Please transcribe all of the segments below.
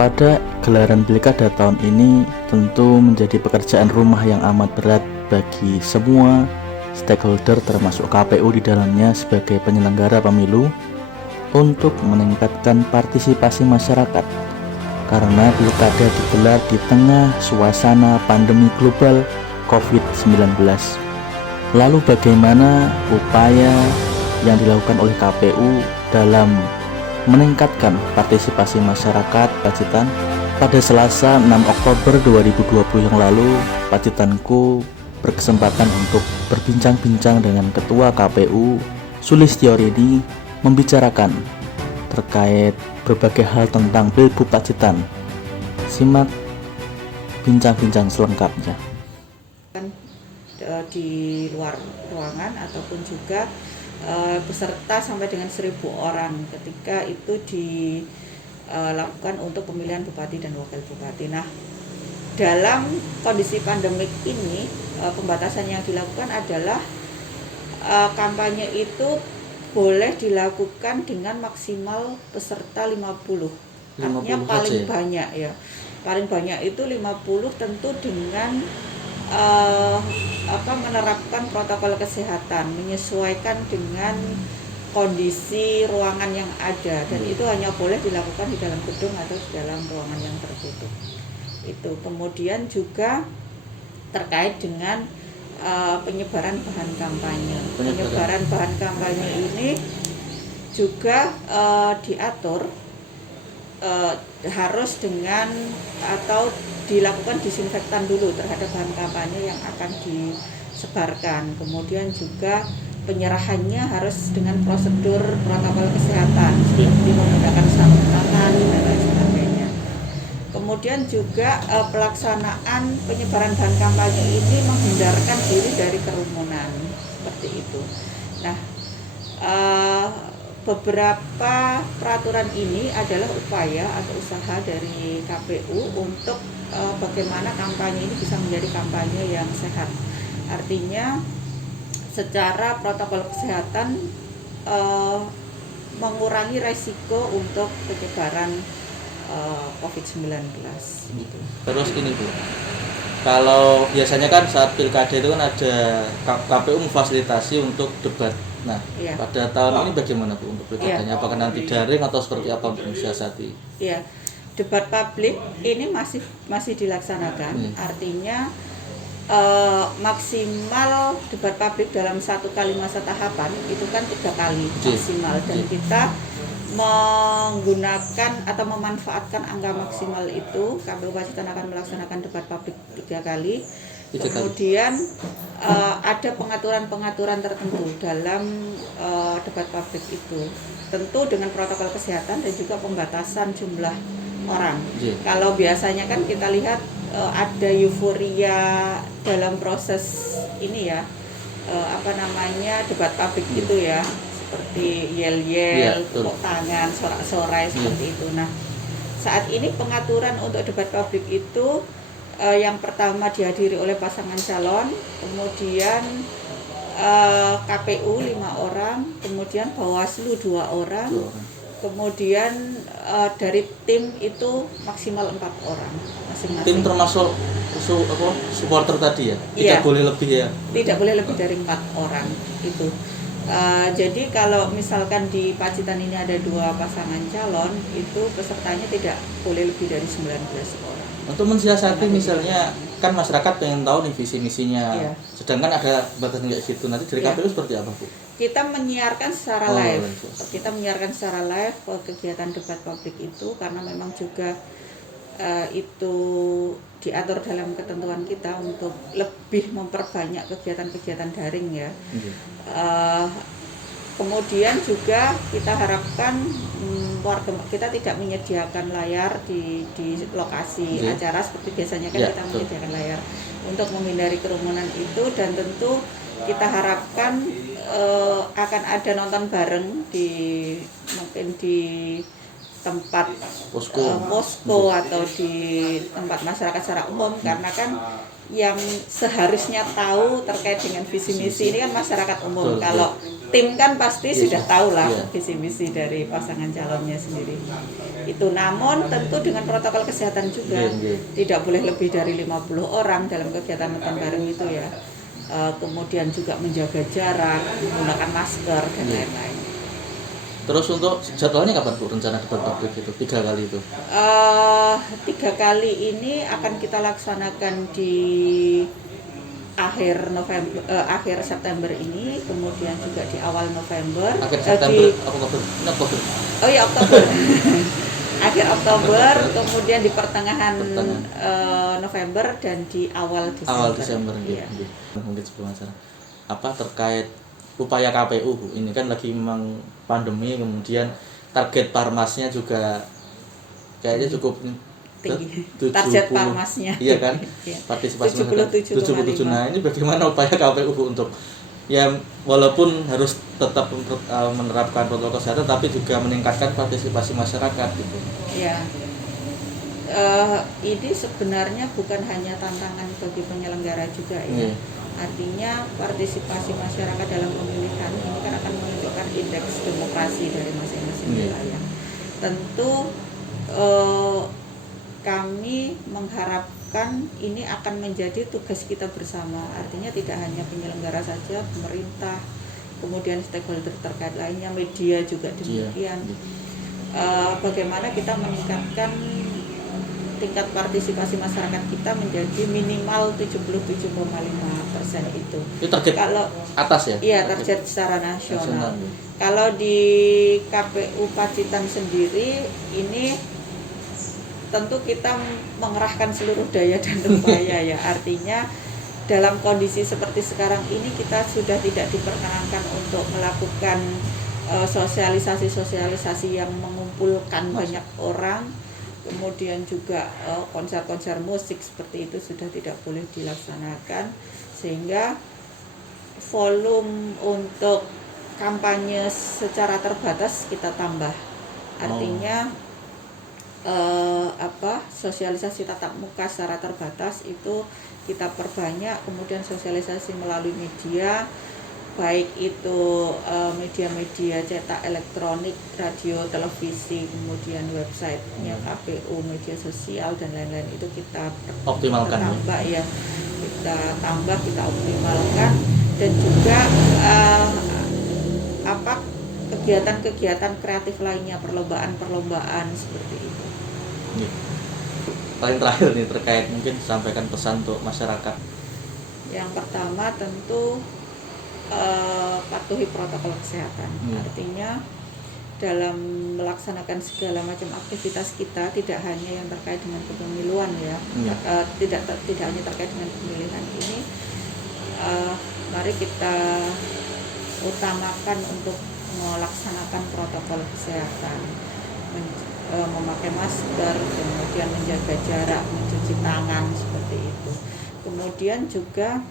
Pada gelaran pilkada tahun ini tentu menjadi pekerjaan rumah yang amat berat bagi semua stakeholder termasuk KPU di dalamnya sebagai penyelenggara pemilu untuk meningkatkan partisipasi masyarakat karena pilkada digelar di tengah suasana pandemi global COVID-19. Lalu bagaimana upaya yang dilakukan oleh KPU dalam meningkatkan partisipasi masyarakat Pacitan? Pada Selasa 6 Oktober 2020 yang lalu, Pacitanku berkesempatan untuk berbincang-bincang dengan Ketua KPU Sulistyo Redi membicarakan terkait berbagai hal tentang Pilgub Pacitan. Simak bincang-bincang selengkapnya. Di luar ruangan ataupun juga peserta sampai dengan 1.000 orang ketika itu dilakukan untuk pemilihan bupati dan wakil bupati. Nah, dalam kondisi pandemik ini pembatasan yang dilakukan adalah kampanye itu boleh dilakukan dengan maksimal peserta 50. Artinya paling banyak ya. Paling banyak itu 50, tentu dengan menerapkan protokol kesehatan, menyesuaikan dengan kondisi ruangan yang ada, dan itu hanya boleh dilakukan di dalam gedung atau di dalam ruangan yang tertutup. Itu kemudian juga terkait dengan penyebaran bahan kampanye. Penyebaran bahan kampanye ini juga diatur harus dengan atau dilakukan disinfektan dulu terhadap bahan kampanye yang akan disebarkan. Kemudian juga penyerahannya harus dengan prosedur protokol kesehatan seperti menggunakan sarung tangan dan lain sebagainya. Kemudian juga pelaksanaan penyebaran bahan kampanye ini menghindarkan diri dari kerumunan seperti itu. Nah, beberapa peraturan ini adalah upaya atau usaha dari KPU untuk bagaimana kampanye ini bisa menjadi kampanye yang sehat. Artinya secara protokol kesehatan mengurangi resiko untuk penyebaran COVID-19 gitu. Terus gini Bu, kalau biasanya kan saat pilkada itu kan ada KPU memfasilitasi untuk debat. Nah, iya. Pada tahun ini bagaimana Bu untuk pilkadanya? Apakah nanti daring atau seperti apa untuk mensiasati? Iya, debat publik ini masih dilaksanakan. Artinya maksimal debat publik dalam 1 kali masa tahapan itu kan 3 kali maksimal, dan kita menggunakan atau memanfaatkan angka maksimal itu. KPU Pacitan akan melaksanakan debat publik 3 kali. Kemudian ada pengaturan-pengaturan tertentu dalam debat publik itu, tentu dengan protokol kesehatan dan juga pembatasan jumlah orang. Kalau biasanya kan kita lihat ada euforia dalam proses ini ya, debat publik itu ya, seperti yel-yel, tepuk tangan, sorak-sorai seperti itu. Nah, saat ini pengaturan untuk debat publik itu yang pertama dihadiri oleh pasangan calon, kemudian KPU 5 orang, kemudian Bawaslu 2 orang, kemudian dari tim itu maksimal 4 orang masing-masing. Tim termasuk supporter tadi ya? Tidak boleh lebih ya? Tidak boleh lebih dari 4 orang itu. Jadi kalau misalkan di Pacitan ini ada 2 pasangan calon, itu pesertanya tidak boleh lebih dari 19 orang. Untuk mensiasati misalnya kan masyarakat pengen tahu nih visi misinya, sedangkan ada batasan kayak gitu, nanti dari KPU seperti apa Bu? Kita menyiarkan secara live. Kita menyiarkan secara live kegiatan debat publik itu karena memang juga itu diatur dalam ketentuan kita untuk lebih memperbanyak kegiatan-kegiatan daring ya. Kemudian juga kita harapkan warga kita tidak menyediakan layar di lokasi acara seperti biasanya kan kita menyediakan layar untuk menghindari kerumunan itu, dan tentu kita harapkan akan ada nonton bareng mungkin di tempat Posko. posko atau di tempat masyarakat secara umum, karena kan yang seharusnya tahu terkait dengan visi misi ini kan masyarakat umum. Betul, kalau tim kan pasti sudah tahu lah Iya. visi misi dari pasangan calonnya sendiri. Itu namun tentu dengan protokol kesehatan juga. Tidak boleh lebih dari 50 orang dalam kegiatan nonton bareng itu ya. Kemudian juga menjaga jarak, menggunakan masker dan lain-lain. Terus untuk jadwalnya kapan Bu rencana debat publik itu 3 kali itu? 3 kali ini akan kita laksanakan di akhir September ini, kemudian juga di awal November. Akhir September, Oktober. Oh ya, Oktober. Akhir Oktober, kemudian di pertengahan November dan di awal Desember. Awal Desember Iya. Mungkin sebelum acara. Apa terkait upaya KPU Bu? Ini kan lagi memang pandemi, kemudian target parmasnya juga kayaknya cukup tinggi. 70, Target parmasnya. Iya kan? Iya. Partisipasi 77,5. Nah, ini bagaimana upaya KPU Bu untuk ya walaupun harus tetap menerapkan protokol kesehatan tapi juga meningkatkan partisipasi masyarakat gitu. Ya. Ini sebenarnya bukan hanya tantangan bagi penyelenggara juga ya. Artinya partisipasi masyarakat dalam pemilihan ini kan akan menunjukkan indeks demokrasi dari masing-masing wilayah. Tentu kami mengharapkan ini akan menjadi tugas kita bersama. Artinya tidak hanya penyelenggara saja, pemerintah, kemudian stakeholder terkait lainnya, media juga demikian. Bagaimana kita meningkatkan tingkat partisipasi masyarakat kita menjadi minimal 77,5% itu. Itu target kalau atas ya? Iya, target secara nasional. Kalau di KPU Pacitan sendiri ini tentu kita mengerahkan seluruh daya dan upaya ya. Artinya dalam kondisi seperti sekarang ini kita sudah tidak diperkenankan untuk melakukan sosialisasi yang mengumpulkan banyak orang. Kemudian juga konser-konser musik seperti itu sudah tidak boleh dilaksanakan, sehingga volume untuk kampanye secara terbatas kita tambah. Artinya sosialisasi tatap muka secara terbatas itu kita perbanyak, kemudian sosialisasi melalui media, baik itu media-media cetak, elektronik, radio, televisi, kemudian websitenya KPU, media sosial dan lain-lain itu kita optimalkan tambah ya. Kita tambah, kita optimalkan, dan juga kegiatan-kegiatan kreatif lainnya, perlombaan-perlombaan seperti itu. Paling terakhir nih terkait mungkin sampaikan pesan untuk masyarakat. Yang pertama tentu patuhi protokol kesehatan. Artinya dalam melaksanakan segala macam aktivitas kita, tidak hanya yang terkait dengan kepemiluan ya, tidak hanya terkait dengan pemilihan ini, mari kita utamakan untuk melaksanakan protokol kesehatan, memakai masker, kemudian menjaga jarak, mencuci tangan seperti itu. Kemudian juga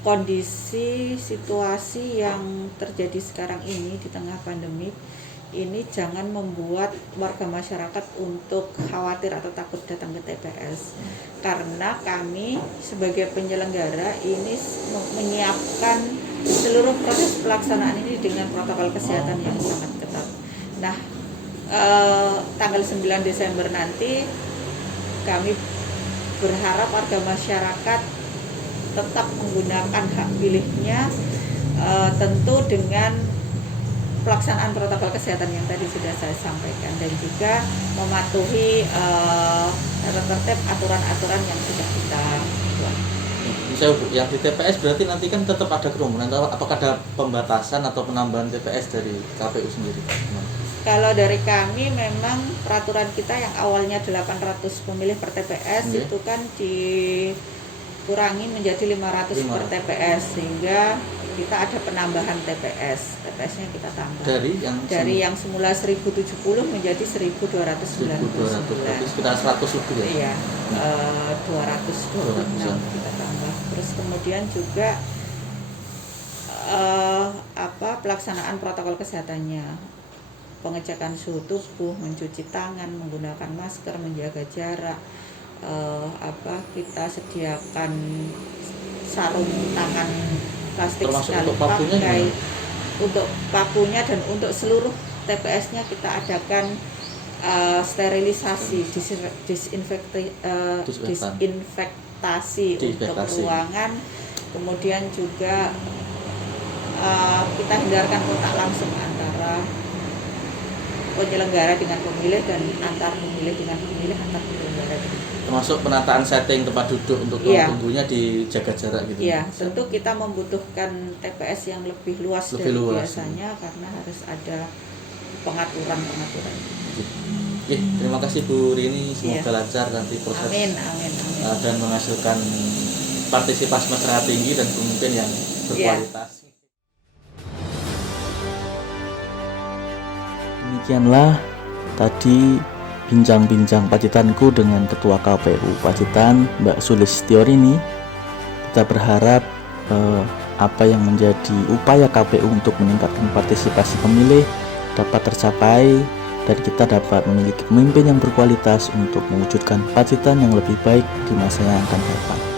kondisi situasi yang terjadi sekarang ini di tengah pandemi ini jangan membuat warga masyarakat untuk khawatir atau takut datang ke TPS, karena kami sebagai penyelenggara ini menyiapkan seluruh proses pelaksanaan ini dengan protokol kesehatan yang sangat ketat. Nah, tanggal 9 Desember nanti kami berharap warga masyarakat tetap menggunakan hak pilihnya, tentu dengan pelaksanaan protokol kesehatan yang tadi sudah saya sampaikan, dan juga mematuhi tertib aturan-aturan yang sudah kita buat. Misalnya Bu, yang di TPS berarti nanti kan tetap ada kerumunan, apakah ada pembatasan atau penambahan TPS dari KPU sendiri? Kalau dari kami memang peraturan kita yang awalnya 800 pemilih per TPS itu kan dikurangi menjadi 500 per TPS, sehingga kita ada penambahan TPS-nya kita tambah dari yang semula 1070 menjadi 1299, berarti sekitar 100 lebih ya? Iya, 200 kita tambah. Terus kemudian juga pelaksanaan protokol kesehatannya. pengecekan suhu tubuh, mencuci tangan, menggunakan masker, menjaga jarak, kita sediakan sarung tangan plastik Termasuk sekali untuk pakunya pakai. gimana? Untuk pakunya dan untuk seluruh TPS-nya kita adakan sterilisasi, disinfektasi untuk ruangan, kemudian juga kita hindarkan kontak langsung antara penyelenggara dengan pemilih dan antar pemilih dengan pemilih, antar penyelenggara dengan pemilih. Termasuk penataan setting tempat duduk untuk ruang tunggunya dijaga jarak gitu. Iya, tentu kita membutuhkan TPS yang lebih luas dari biasanya karena harus ada pengaturan. Oke, terima kasih Bu Rini, semoga lancar nanti proses. Amin. Dan menghasilkan partisipasi masyarakat tinggi dan pemimpin yang berkualitas. Demikianlah tadi bincang-bincang Pacitanku dengan Ketua KPU Pacitan, Mbak Sulistiorini. Kita berharap apa yang menjadi upaya KPU untuk meningkatkan partisipasi pemilih dapat tercapai dan kita dapat memiliki pemimpin yang berkualitas untuk mewujudkan Pacitan yang lebih baik di masa yang akan datang.